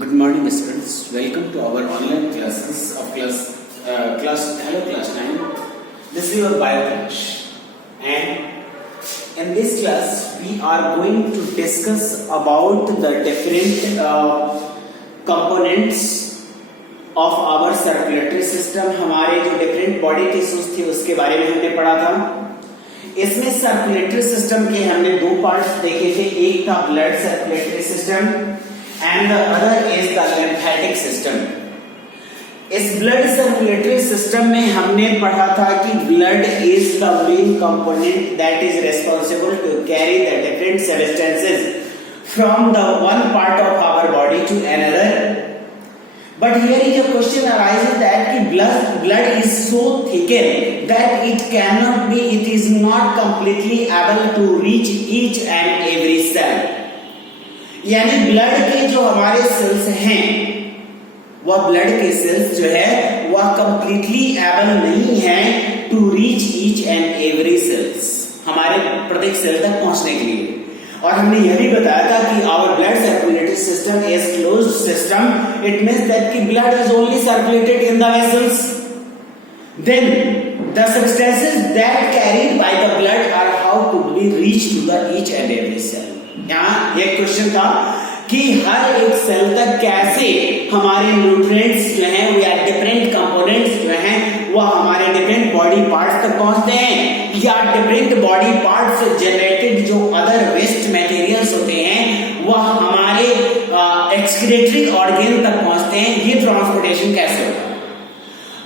Good morning, students. Welcome to our online classes of class 9. This is your bio class, and in this class we are going to discuss about the different components of our circulatory system. हमारे जो different body tissues थे उसके बारे में हमने पढ़ा था. इसमें सर्कुलेटरी सिस्टम के हमने दो पार्ट्स देखे थे. एक था blood circulatory system and the other is the lymphatic system. इस ब्लड सर्कुलेटरी सिस्टम में हमने पढ़ा था कि blood is the main component that is responsible to carry the different substances from the one part of our body to another. But here is a question arises that blood is so thickened that it is not completely able to reach each and every cell. यानी blood के जो हमारे sales हैं वह blood के sales जो है वह कंप्लीटली एबल नहीं है to reach each and every cells, हमारे प्रत्येक सेल तक पहुंचने के लिए. और हमने यह भी बताया था कि our blood circulatory system is closed system. It means that कि blood is only circulated in the vessels. Then the substances that carried by the blood are how to be reach to the each and every cell. यहाँ एक question था कि हर एक cell तक कैसे हमारे nutrients जो हैं या डिफरेंट कंपोनेंट्स जो हैं वह हमारे डिफरेंट बॉडी पार्ट्स तक पहुंचते हैं, या डिफरेंट बॉडी पार्ट्स से जनरेटेड जो अदर वेस्ट मटेरियल्स होते हैं वह हमारे एक्सक्रीटरी ऑर्गन तक पहुंचते हैं. ये ट्रांसपोर्टेशन कैसे होता है?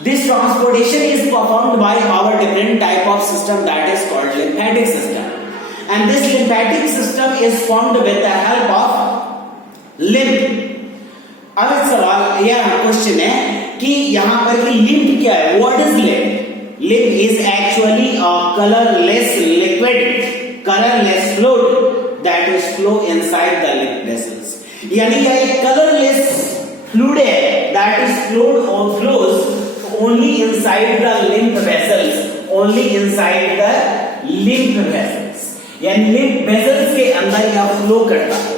This transportation is performed by our different type of system that is called lymphatic system. And this lymphatic system is formed with the help of lymph. अब सवाल यह क्वेश्चन है कि यहाँ पर कि lymph क्या है? What is lymph? Lymph is actually a colorless liquid, colorless fluid that is flow inside the lymph vessels. यानी यह एक colorless fluid है that is flowed or flows only inside the lymph vessels, only inside the lymph vessels. यानी lymph vessels के अंदर यह flow करता है.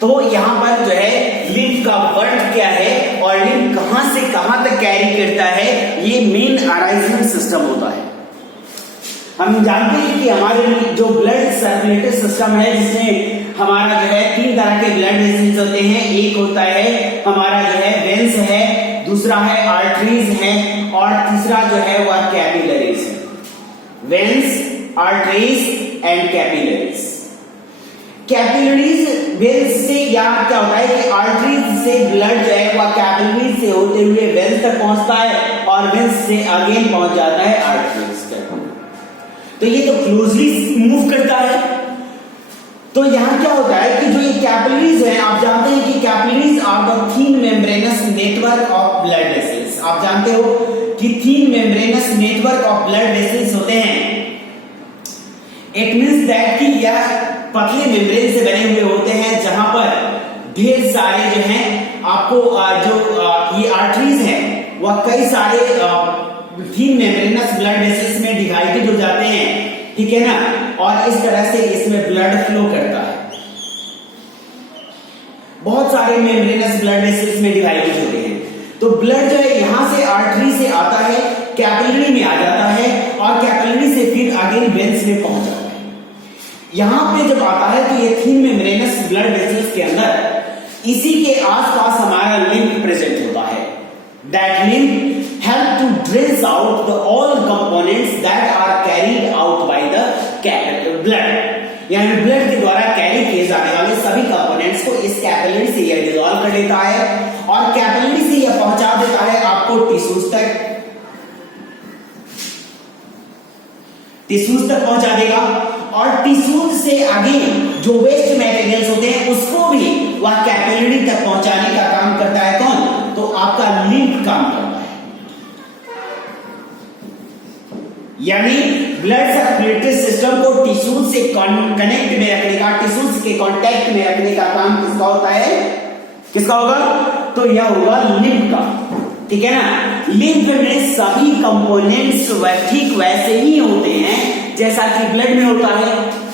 तो यहां पर जो है लिम्फ का वर्क क्या है और लिम्फ कहां से कहां तक कैरी करता है, ये मेन अराइजमेंट सिस्टम होता है. हम जानते हैं कि हमारे जो ब्लड सर्कुलेटरी सिस्टम है जिसमें हमारा जो है तीन तरह के ब्लड वेसल्स होते हैं. एक होता है हमारा जो है वेन्स है, दूसरा है आर्टरीज है और तीसरा जो है वह कैपिलरीज है. Veins, arteries and capillaries. Capillaries veins से यहाँ क्या होता है कि आर्टरीज से ब्लड जो है वह कैपिलरीज से होते हुए वेन्स तक पहुंचता है और वेन्स से अगेन पहुंच जाता है आर्टरीज तक. तो ये तो क्लोजली मूव करता है. तो यहाँ क्या होता है कि जो ये कैपिलरीज है, आप जानते हैं कि capillaries are the thin membranous network of blood vessels. आप जानते हो कि thin membranous network of blood vessels होते हैं. इट मींस दैट कि यह पतले मेम्ब्रेन से बने हुए होते हैं जहां पर ढेर सारे जो हैं आपको जो ये आर्टरीज हैं वह कई सारे थिन मेम्ब्रेनस ब्लड वेसल्स में डिवाइडेड हो जाते हैं. ठीक है ना. और इस तरह से इसमें ब्लड फ्लो करता है. बहुत सारे मेम्ब्रेनस ब्लड वेसल्स में डिवाइडेड होते हैं. तो ब्लड जो है यहां से आर्टरी से आता है, कैपिलरी में आ जाता है और कैपिलरी से फिर अगेन वेन्स में पहुंच जाता है. यहां पे जब आता है तो ये थिन मेम्ब्रेनस ब्लड वेसल्स के अंदर इसी के आसपास हमारा लिम्फ प्रेजेंट होता है. That lymph help to dress out the all components that are carried out by the blood. यानी ब्लड के द्वारा कैरी किए जाने वाले सभी कंपोनेंट्स को इस कैपिलरी से यह डिसॉल्व कर देता है और कैपिलरी से यह पहुंचा देता है आपको टिश्यूज तक. टिश्यूज तक पहुंचा देगा और टिश्यूज से आगे जो वेस्ट मटेरियल्स होते हैं उसको भी वह कैपिलरी तक पहुंचाने का काम करता है. कौन? तो आपका लिम्फ काम करता है. यानी ब्लड सर्कुलेटरी सिस्टम को टिश्यूज से कनेक्ट में रखने का, टिश्यूज के कांटेक्ट में रखने का काम किसका होता है? किसका होगा? तो यह होगा लिम्फ का. ठीक है ना. लिम्फ में सभी कंपोनेंट्स ठीक वैसे ही होते हैं जैसा कि ब्लड में होता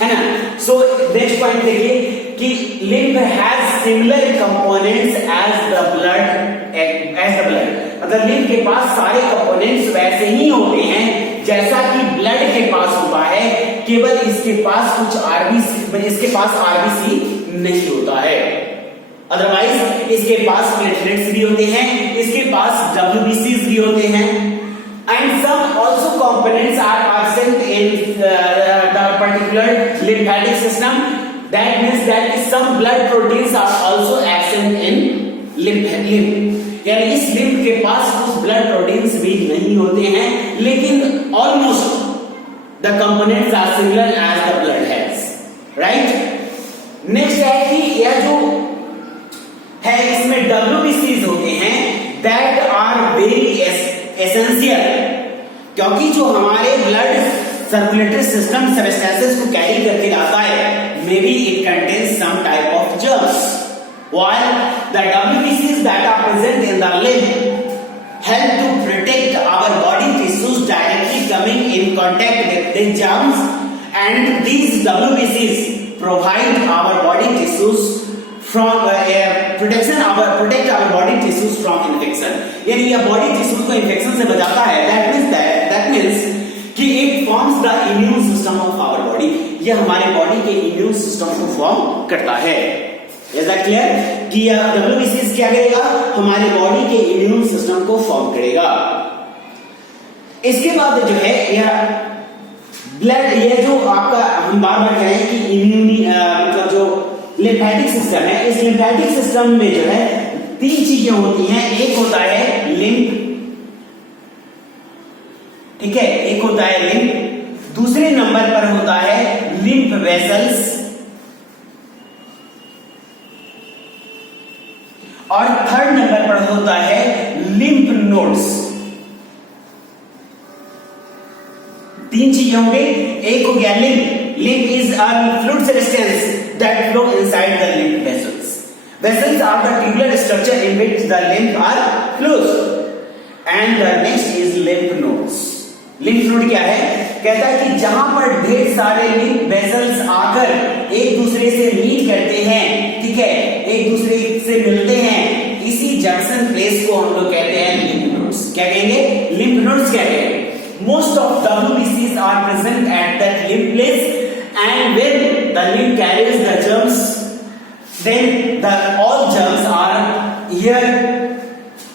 है ना. सो नेक्स्ट पॉइंट देखिए कि lymph has similar components as the blood, मतलब लिम्फ के पास सारे कंपोनेंट्स वैसे ही होते हैं जैसा कि ब्लड के पास होता है, केवल इसके पास कुछ आरबीसी, इसके पास आरबीसी नहीं होता है। अदरवाइज इसके पास प्लेटलेट्स भी होते हैं, इसके पास डब्ल्यूबीसीज भी होते हैं, and some also components are absent in the particular lymphatic system, that means that some blood proteins are also absent in lymph, यानी इस लिम्फ के पास कुछ ब्लड प्रोटीन्स भी नहीं होते हैं, लेकिन almost the components are similar as the blood has, right. Next है कि यह जो है इसमें डब्ल्यूबीसीज होते हैं, दैट आर वेरी एसेंशियल, क्योंकि जो हमारे ब्लड सर्कुलेटरी सिस्टम सबस्टेंसेस को कैरी करके लाता है, maybe it contains some type of germs, while the WBCs that are present in the lymph help to protect our body tissues directly coming in contact with the germs, and these WBCs provide our body tissues from protect our body tissues from infection, यानी यह body tissues को infection से बचाता है। that means कि it forms the immune system of our body, यह हमारे body के immune system को फॉर्म करता है। Is that clear? कि WBCs क्या करेगा, हमारे बॉडी के इम्यून सिस्टम को फॉर्म करेगा। इसके बाद जो है यह ब्लड, यह जो आपका हम बार बार कह रहे हैं कि इम्यूनी मतलब जो लिम्फेटिक सिस्टम है, इस लिम्फेटिक सिस्टम में जो है 3 चीजें होती हैं। एक होता है लिम्फ, ठीक है, एक होता है लिम्फ, दूसरे नंबर पर होता है लिम्फ वेसल्स, और थर्ड नंबर पर होता है लिम्फ नोड्स। 3 चीजें हो गई। एक हो गया lymph, lymph is a fluid substance that flow inside the lymph vessels, vessels are the tubular structure in which the lymph are flows, and the next is lymph nodes. Lymph node क्या है, कहता है कि जहां पर ढेर सारे lymph vessels आकर एक दूसरे से मीट करते हैं, ठीक है, एक दूसरे से मिलते हैं, इसी जंक्शन प्लेस को हम लोग कहते हैं लिम्फ नोड्स। क्या कहेंगे, लिम्फ नोड्स कहते हैं। Most of WBCs are present at that lymph place, and when the lymph carries the germs, then the all germs are here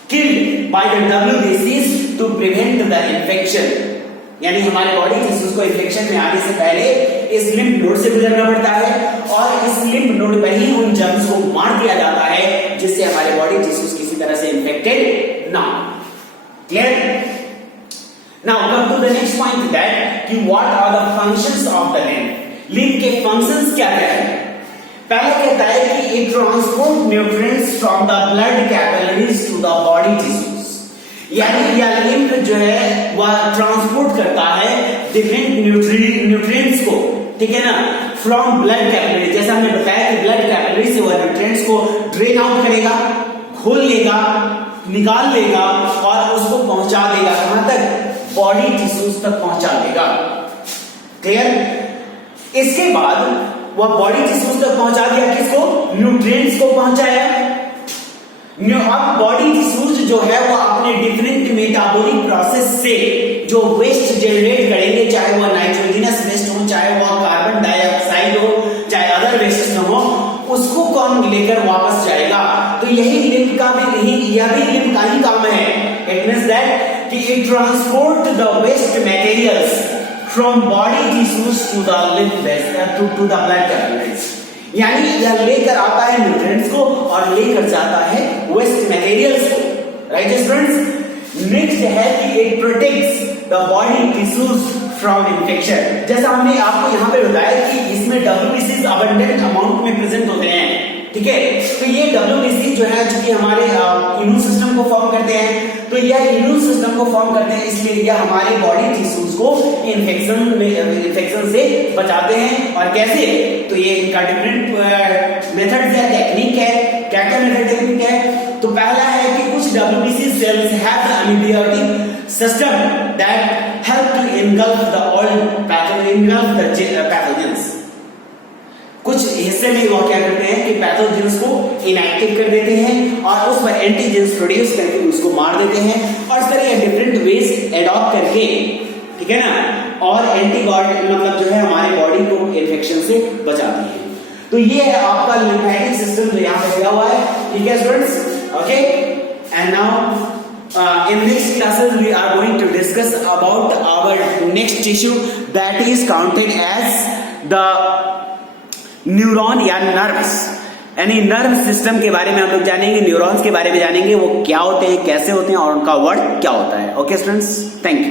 killed by the WBCs to prevent the infection, यानी हमारे body tissues को infection में आने से पहले इस lymph node से गुजरना पड़ता है, और इस लिम्फ नोड पर ही उन जर्म्स को मार दिया जाता है, जिससे हमारे बॉडी टिश्यूज किसी तरह से इन्फेक्टेड ना। Clear? Now come to the next point, that कि what are the functions of the lymph. Lymph के फंक्शंस क्या क्या है? पहला कहता है कि it transport nutrients from the blood capillaries to the body tissues, यानी यह लिम्फ जो है वह ट्रांसपोर्ट करता है डिफरेंट न्यूट्रिएंट्स को, ठीक है ना, फ्रॉम ब्लड कैपिलरी। जैसा हमने बताया कि ब्लड कैपिलरी से वह न्यूट्रिएंट्स को ड्रेन आउट करेगा, खोल लेगा, निकाल लेगा और उसको पहुंचा देगा कहां तक, बॉडी टिश्यूज तक पहुंचा देगा। क्लियर? इसके बाद वह बॉडी टिश्यूज तक पहुंचा दिया, किसको, न्यूट्रिएंट्स को पहुंचाया। अब बॉडी टिश्यूज जो है वो अपने डिफरेंट मेटाबॉलिक प्रोसेस से जो वेस्ट जनरेट करेंगे, चाहे वह नाइट्रोजनस वेस्ट हो, चाहे वह कार्बन डाइऑक्साइड हो, चाहे अदर वेस्ट हो, उसको कौन लेकर वापस जाएगा। तो यही लिम्फ का भी, यह भी लिम्फ का ही काम है। इट मींस दैट कि it transport the waste materials from body tissues to the lymph vessel to the blood capillaries, यानी यह लेकर आता है न्यूट्रिएंट्स को और लेकर जाता है वेस्ट मटेरियल्स को। Right students? नेक्स्ट है कि it protects the body tissues from infection. जैसा हमने आपको यहाँ पे बताया कि इसमें WBCs अबंडेंट अमाउंट में प्रेजेंट होते हैं, ठीक है। तो ये WBC जो है चूंकि हमारे इम्यून सिस्टम को फॉर्म करते हैं, तो यह इम्यून सिस्टम को फॉर्म करते हैं, इसलिए यह हमारे बॉडी टिश्यूज को इन्फेक्शन से बचाते हैं। और कैसे? तो ये इनका डिफरेंट मेथड्स है, टेक्निक है। क्या क्या मेथड टेक्निक है? तो पहला है कि कुछ WBC cells have the antibiotic system that help to engulf the pathogens। कुछ कुछ हिस्से में वो क्या करते हैं कि पैथोजेंस को इनएक्टिव कर देते हैं और उस पर एंटीजेंस प्रोड्यूस करके उसको मार देते हैं और इस तरह डिफरेंट वेज एडॉप्ट करके, ठीक है ना, और एंटीबॉडी मतलब जो है हमारे बॉडी को इन्फेक्शन से बचाती है। तो ये है आपका लिम्फेटिक सिस्टम जो यहाँ पे दिया हुआ है, ठीक है students, okay. And now in next classes we are going to discuss about our next tissue that is counted as the neuron या nerves, यानी नर्व सिस्टम के बारे में हम लोग जानेंगे, न्यूरॉन्स के बारे में जानेंगे, वो क्या होते हैं, कैसे होते हैं और उनका वर्क क्या होता है। Okay students, thank you.